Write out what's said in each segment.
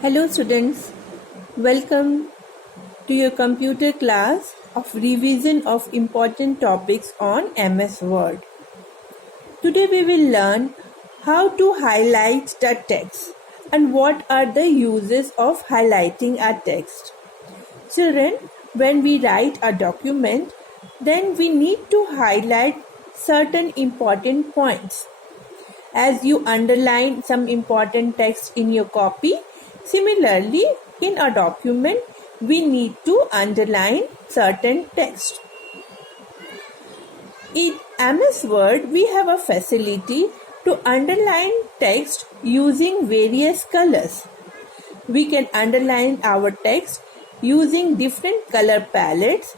Hello students, welcome to your computer class of revision of important topics on MS Word. Today we will learn how to highlight the text and what are the uses of highlighting a text. Children, when we write a document, then we need to highlight certain important points. As you underline some important text in your copy, similarly, in a document, we need to underline certain text. In MS Word, we have a facility to underline text using various colors. We can underline our text using different color palettes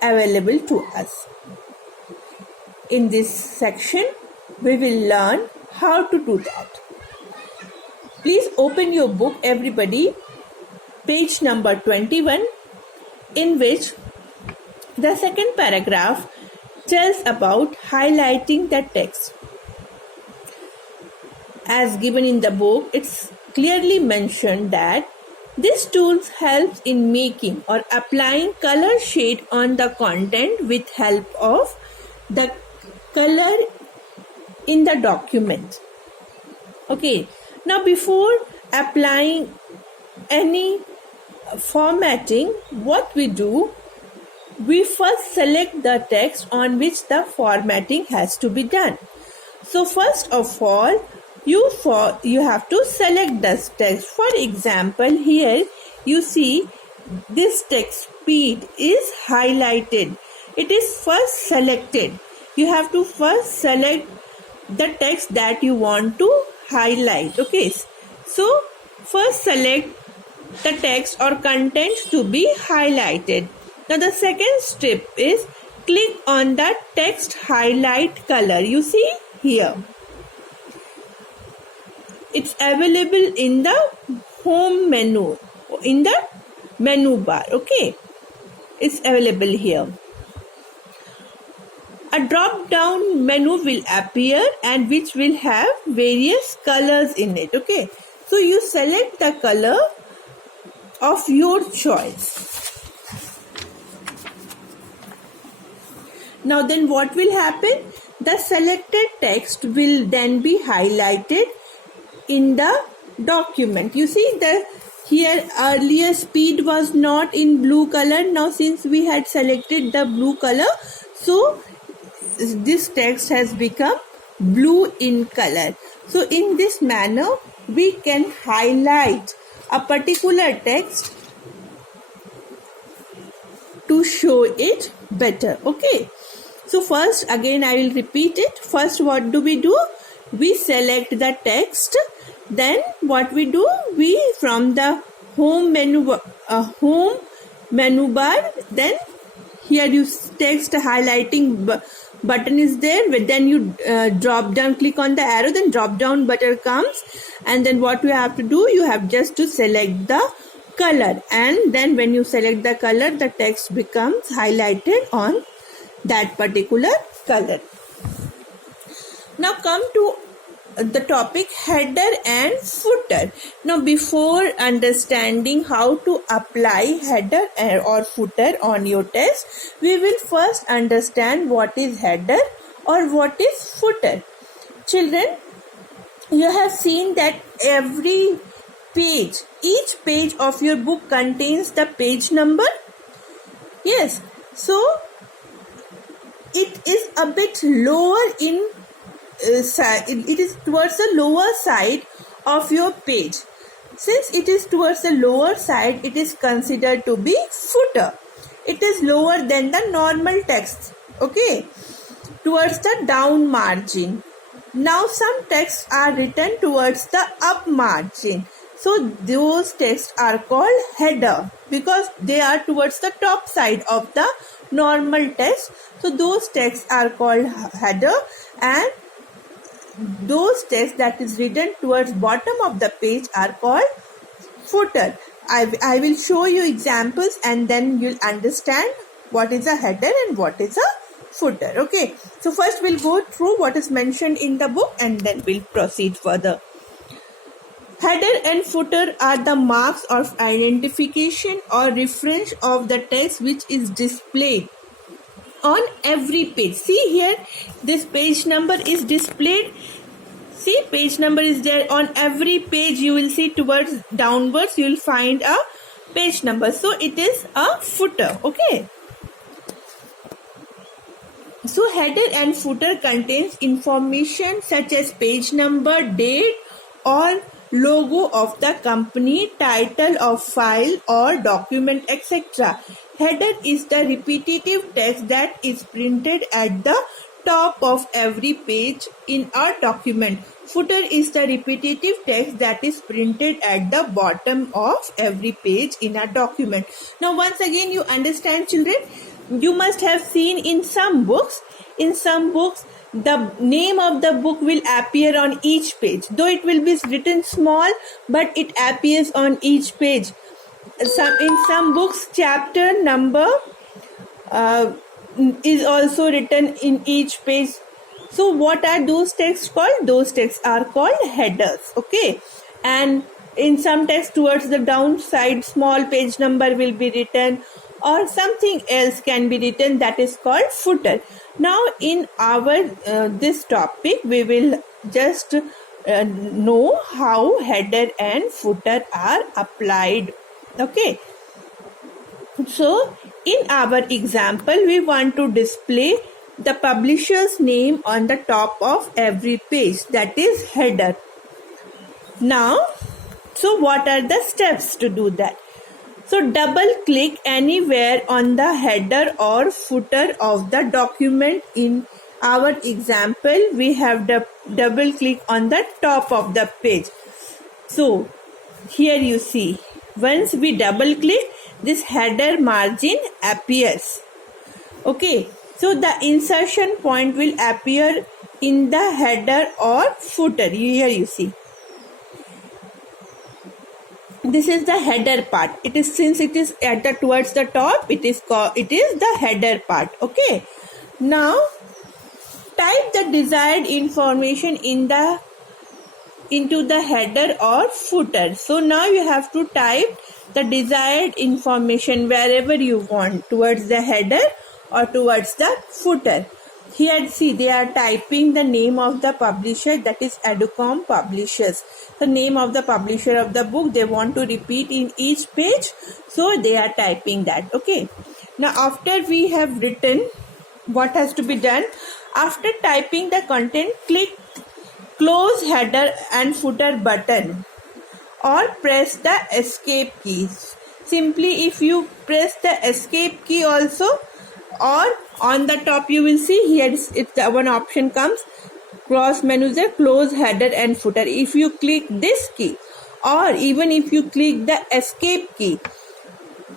available to us. In this section, we will learn how to do that. Please open your book, everybody, page number 21, in which the second paragraph tells about highlighting the text. As given in the book, it's clearly mentioned that this tool helps in making or applying color shade on the content with help of the color in the document. Okay, now before applying any formatting, what we do, we first select the text on which the formatting has to be done. So first of all, you have to select this text. For example, here you see this text speed is highlighted. It is first selected. You have to first select the text that you want to highlight. Okay, so first select the text or content to be highlighted. Now the second step is click on the text highlight color. You see here, it's available in the home menu, in the menu bar. Okay, it's available here. A drop down menu will appear and which will have various colors in it. Okay, so you select the color of your choice. Now then what will happen? The selected text will then be highlighted in the document. You see here earlier speed was not in blue color. Now since we had selected the blue color, so this text has become blue in color. So in this manner, we can highlight a particular text to show it better. Okay. So first, again I will repeat it. First, what do? We select the text. Then what we do? We from the home menu bar. Then here you text highlighting button is there. Then you drop down, click on the arrow. Then drop down button comes, and then what you have to do? You have just to select the color, and then when you select the color, the text becomes highlighted on that particular color. Now come to the topic header and footer. Now before understanding how to apply header or footer on your text, we will first understand what is header or what is footer. Children, you have seen that every page, each page of your book contains the page number. Yes, so it is a bit lower in it is towards the lower side of your page. Since it is towards the lower side, it is considered to be footer. It is lower than the normal text. Okay, towards the down margin. Now some texts are written towards the up margin. So those texts are called header because they are towards the top side of the normal text. So those texts are called header, and those texts that is written towards bottom of the page are called footer. I will show you examples and then you'll understand what is a header and what is a footer. Okay, so first we'll go through what is mentioned in the book and then we'll proceed further. Header and footer are the marks of identification or reference of the text which is displayed on every page. See here, this page number is displayed. See, page number is there on every page. You will see towards downwards, you will find a page number. So it is a footer. Okay. So header and footer contains information such as page number, date, or logo of the company, title of file or document, etc. Header is the repetitive text that is printed at the top of every page in a document. Footer is the repetitive text that is printed at the bottom of every page in a document. Now once again, you understand, children, you must have seen in some books, the name of the book will appear on each page, though it will be written small, but it appears on each page. In some books, chapter number is also written in each page. So what are those texts called? Those texts are called headers. Okay. And in some text towards the downside, small page number will be written, or something else can be written, that is called footer. Now in our this topic, we will just know how header and footer are applied. Okay. So in our example, we want to display the publisher's name on the top of every page, that is header. Now, so what are the steps to do that? So double click anywhere on the header or footer of the document. In our example, we have the double click on the top of the page. So here you see, once we double click, this header margin appears. Okay, so the insertion point will appear in the header or footer. Here you see, this is the header part. It is, since it is at the towards the top, it is the header part. Okay, now type the desired information into the header or footer. So now you have to type the desired information wherever you want, towards the header or towards the footer. Here see, they are typing the name of the publisher, that is Educom Publishers. The name of the publisher of the book they want to repeat in each page, so they are typing that. Okay. Now after we have written, what has to be done? After typing the content, click close header and footer button or press the escape keys. Simply if you press the escape key also, or on the top you will see here, if the one option comes, cross menu there, close header and footer. If you click this key, or even if you click the escape key,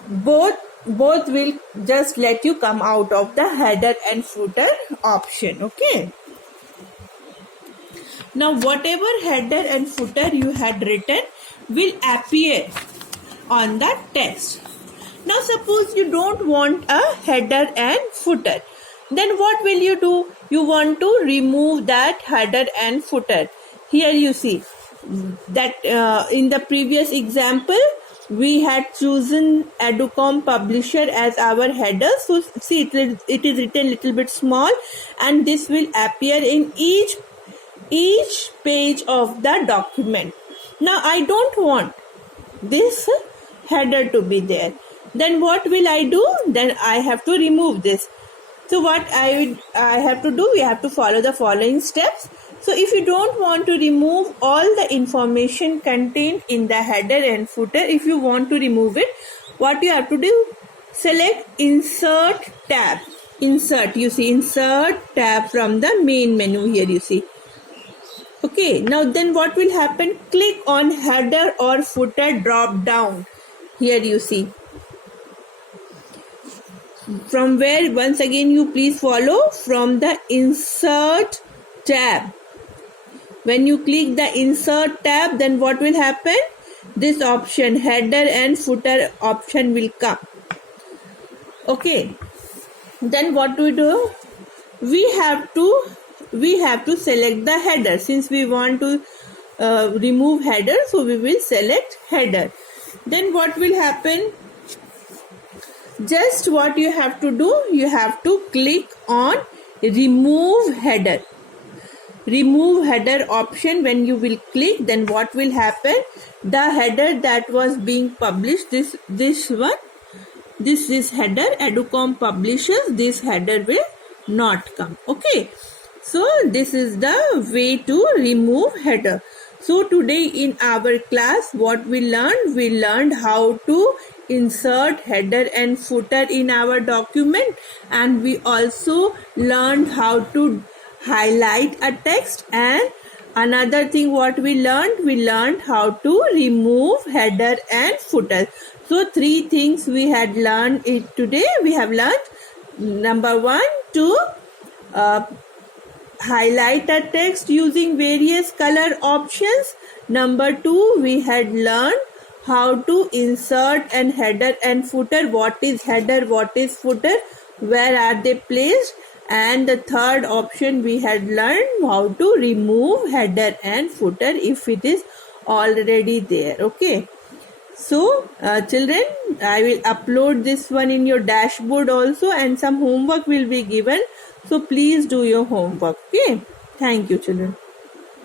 both will just let you come out of the header and footer option. Okay. Now whatever header and footer you had written will appear on the text. Now suppose you don't want a header and footer, then what will you do? You want to remove that header and footer. Here you see that in the previous example we had chosen Educom Publisher as our header. So see, it is written little bit small, and this will appear in each page of the document. Now I don't want this header to be there. Then what will I do? Then I have to remove this. So what I have to do, we have to follow the following steps. So if you don't want to remove all the information contained in the header and footer, if you want to remove it, what you have to do? Select Insert tab. Insert, you see, Insert tab from the main menu here you see. Okay, now then what will happen? Click on header or footer drop down. Here you see. From where, once again, you please follow from the Insert tab. When you click the Insert tab, then what will happen? This option, header and footer option will come. Okay. Then what do we do? We have to select the header. Since we want to remove header, so we will select header. Then what will happen? Just what you have to do, you have to click on remove header. Remove header option. When you will click, then what will happen? The header that was being published, this is header, Educom publishes, this header will not come. Okay, so this is the way to remove header. So today in our class, what we learned how to insert header and footer in our document, and we also learned how to highlight a text. And another thing what we learned how to remove header and footer. So 3 things we had learned today. We have learned, number 1, to highlight a text using various color options. Number 2, we had learned how to insert an header and footer. What is header, what is footer, where are they placed? And the third option, we had learned how to remove header and footer if it is already there. Okay, so children, I will upload this one in your dashboard also, and some homework will be given, so please do your homework. Okay, thank you children.